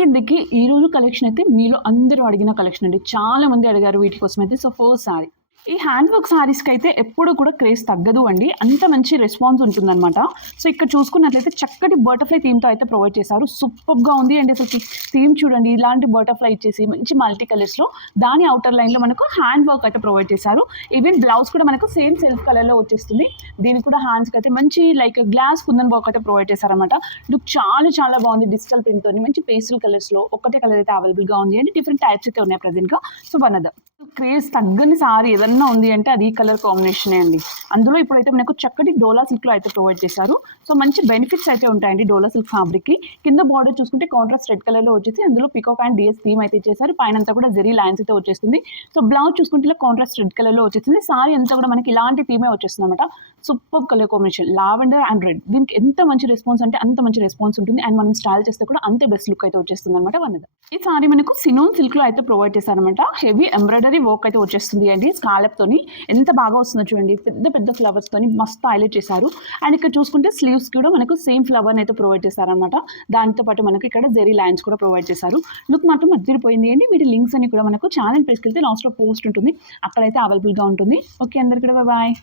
సెవెంటీన్త్కి ఈ రోజు కలెక్షన్ అయితే మీలో అందరూ అడిగిన కలెక్షన్ అండి. చాలా మంది అడిగారు వీటి కోసం అయితే సో ఫస్ట్ శారీ ఈ హ్యాండ్ వర్క్ సారీస్కి అయితే ఎప్పుడు కూడా క్రేజ్ తగ్గదు అండి. అంత మంచి రెస్పాన్స్ ఉంటుందన్నమాట. సో ఇక్కడ చూసుకున్నట్లయితే చక్కటి బటర్ఫ్లై థీమ్తో అయితే ప్రొవైడ్ చేశారు. సూపర్గా ఉంది అండి అసలు థీమ్ చూడండి ఇలాంటి బటర్ఫ్లై ఇచ్చేసి మంచి మల్టీ కలర్స్లో దాని అవుటర్ లైన్లో మనకు హ్యాండ్ వర్క్ అయితే ప్రొవైడ్ చేశారు. ఈవెన్ బ్లౌజ్ కూడా మనకు సేమ్ సెల్ఫ్ కలర్లో వచ్చేస్తుంది. దీనికి కూడా హ్యాండ్స్కి అయితే మంచి లైక్ గ్లాస్ కుందన్ వర్క్ అయితే ప్రొవైడ్ చేశారనమాట లుక్ చాలా చాలా బాగుంది డిజిటల్ ప్రింట్తో మంచి పేస్టల్ కలర్స్లో ఒకటే కలర్ అయితే అవైలబుల్గా ఉంది అండి. డిఫరెంట్ టైప్స్ అయితే ఉన్నాయి ప్రజెంట్గా సో వన్ అదర్ క్రేజ్ తగ్గని సారీ ఏదన్నా ఉంది అంటే అది ఈ కలర్ కాంబినేషనే అండి. అందులో ఇప్పుడైతే మనకు చక్కటి డోలా సిల్క్లో అయితే ప్రొవైడ్ చేశారు. సో మంచి బెనిఫిట్స్ అయితే ఉంటాయండి డోలా సిల్క్ ఫ్యాబ్రిక్కి. కింద బార్డర్ చూసుకుంటే కాంట్రాస్ట్ రెడ్ కలర్లో వచ్చేసి అందులో పికాక్ అండ్ డిఎస్ థీమ్ అయితే ఇచ్చేసారు పైన అంతా కూడా జెరీ లైన్స్ అయితే వచ్చేస్తుంది. సో బ్లౌజ్ చూసుకుంటే ఇలా కాంట్రాస్ట్ రెడ్ కలర్లో వచ్చేసింది. సారీ అంతా కూడా మనకి ఇలాంటి థీమే వచ్చేస్తుంది అనమాట super colour combination. Lavender and red. దీనికి ఎంత మంచి రెస్పాన్స్ అంటే అంత మంచి రెస్పాన్స్ ఉంటుంది. అండ్ మనం స్టైల్ చేస్తే కూడా అంతే బెస్ట్ లుక్ అయితే వచ్చేస్తుంది అనమాట వన్ ఈ సారీ మనకు సినోన్ సిల్క్లో అయితే ప్రొవైడ్ చేశారనమాట హెవీ ఎంబ్రాయిడరీ వర్క్ అయితే వచ్చేస్తుంది అండి. స్కాలప్ తోని ఎంత బాగా వస్తుందో చూడండి. పెద్ద పెద్ద ఫ్లవర్స్ మస్తు హైలైట్ చేశారు. అండ్ ఇక్కడ చూసుకుంటే స్లీవ్స్ కూడా మనకు సేమ్ ఫ్లవర్ అయితే ప్రొవైడ్ చేశారనమాట దాంతో పాటు మనకు ఇక్కడ జెరీ లైన్స్ కూడా ప్రొవైడ్ చేశారు. లుక్ మాత్రం అదిరిపోయింది అండి. వీటి లింక్స్ అని కూడా మనకు ఛానల్ పేజ్కి వెళ్తే లాస్ట్లో పోస్ట్ ఉంటుంది. అక్కడైతే అవైలబుల్గా ఉంటుంది. ఓకే అందరికీ కూడా బాయ్